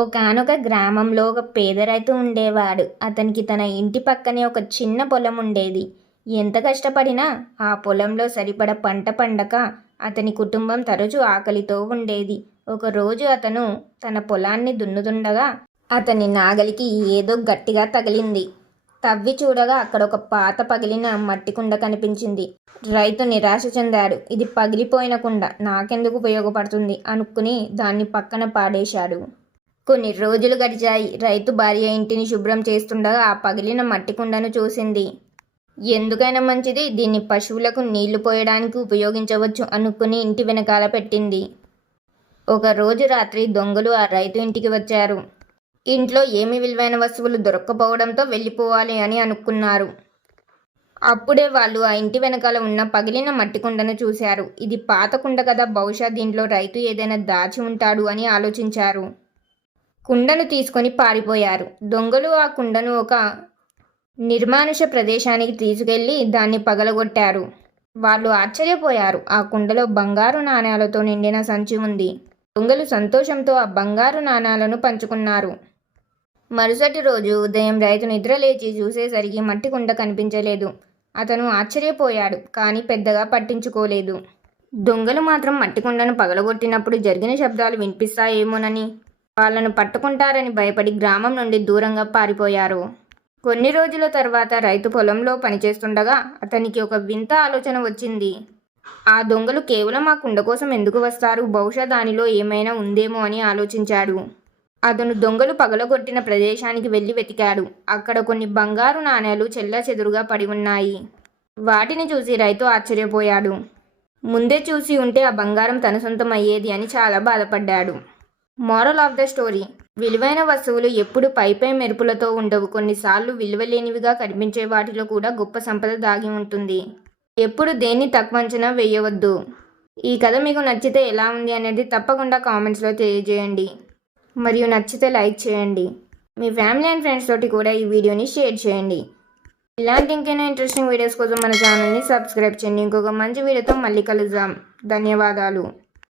ఒకానొక గ్రామంలో ఒక పేద రైతు ఉండేవాడు. అతనికి తన ఇంటి పక్కనే ఒక చిన్న పొలం ఉండేది. ఎంత కష్టపడినా ఆ పొలంలో సరిపడ పంట పండక అతని కుటుంబం తరచూ ఆకలితో ఉండేది. ఒకరోజు అతను తన పొలాన్ని దున్నుతుండగా అతని నాగలికి ఏదో గట్టిగా తగిలింది. తవ్వి చూడగా అక్కడ ఒక పాత పగిలిన మట్టి కుండ కనిపించింది. రైతు నిరాశ చెందాడు. ఇది పగిలిపోయిన కుండ, నాకెందుకు ఉపయోగపడుతుంది అనుకుని దాన్ని పక్కన పాడేశాడు. కొన్ని రోజులు గడిచాయి. రైతు భార్య ఇంటిని శుభ్రం చేస్తుండగా ఆ పగిలిన మట్టి కుండను చూసింది. ఎందుకైనా మంచిది, దీన్ని పశువులకు నీళ్లు పోయడానికి ఉపయోగించవచ్చు అనుకుని ఇంటి వెనకాల పెట్టింది. ఒకరోజు రాత్రి దొంగలు ఆ రైతు ఇంటికి వచ్చారు. ఇంట్లో ఏమి విలువైన వస్తువులు దొరక్కపోవడంతో వెళ్ళిపోవాలి అని అనుకున్నారు. అప్పుడే వాళ్ళు ఆ ఇంటి వెనకాల ఉన్న పగిలిన మట్టి కుండను చూశారు. ఇది పాత కుండ కదా, బహుశా దీంట్లో రైతు ఏదైనా దాచి ఉంటాడు అని ఆలోచించారు. కుండను తీసుకొని పారిపోయారు. దొంగలు ఆ కుండను ఒక నిర్మానుష ప్రదేశానికి తీసుకెళ్లి దాన్ని పగలగొట్టారు. వాళ్ళు ఆశ్చర్యపోయారు. ఆ కుండలో బంగారు నాణేలతో నిండిన సంచి ఉంది. దొంగలు సంతోషంతో ఆ బంగారు నాణేలను పంచుకున్నారు. మరుసటి రోజు ఉదయం రైతు నిద్ర లేచి చూసేసరికి మట్టి కుండ కనిపించలేదు. అతను ఆశ్చర్యపోయాడు, కానీ పెద్దగా పట్టించుకోలేదు. దొంగలు మాత్రం మట్టి కుండను పగలగొట్టినప్పుడు జరిగిన శబ్దాలు వినిపిస్తాయేమోనని వాళ్ళను పట్టుకుంటారని భయపడి గ్రామం నుండి దూరంగా పారిపోయారు. కొన్ని రోజుల తర్వాత రైతు పొలంలో పనిచేస్తుండగా అతనికి ఒక వింత ఆలోచన వచ్చింది. ఆ దొంగలు కేవలం ఆ కుండ కోసం ఎందుకు వస్తారు? బహుశా దానిలో ఏమైనా ఉందేమో అని ఆలోచించాడు. అతను దొంగలు పగలగొట్టిన ప్రదేశానికి వెళ్ళి వెతికాడు. అక్కడ కొన్ని బంగారు నాణేలు చెల్లాచెదురుగా పడి ఉన్నాయి. వాటిని చూసి రైతు ఆశ్చర్యపోయాడు. ముందే చూసి ఉంటే ఆ బంగారం తన సొంతం అయ్యేది అని చాలా బాధపడ్డాడు. మోరల్ ఆఫ్ ద స్టోరీ: విలువైన వస్తువులు ఎప్పుడు పైపై మెరుపులతో ఉండవు. కొన్నిసార్లు విలువలేనివిగా కనిపించే వాటిలో కూడా గొప్ప సంపద దాగి ఉంటుంది. ఎప్పుడు దేన్ని తక్కువ అంచనా వేయవద్దు. ఈ కథ మీకు నచ్చితే ఎలా ఉంది అనేది తప్పకుండా కామెంట్స్లో తెలియజేయండి. మరియు నచ్చితే లైక్ చేయండి. మీ ఫ్యామిలీ అండ్ ఫ్రెండ్స్ తోటి కూడా ఈ వీడియోని షేర్ చేయండి. ఇలాంటి ఇంకైనా ఇంట్రెస్టింగ్ వీడియోస్ కోసం మన ఛానల్ని సబ్స్క్రైబ్ చేయండి. ఇంకొక మంచి వీడియోతో మళ్ళీ కలుద్దాం. ధన్యవాదాలు.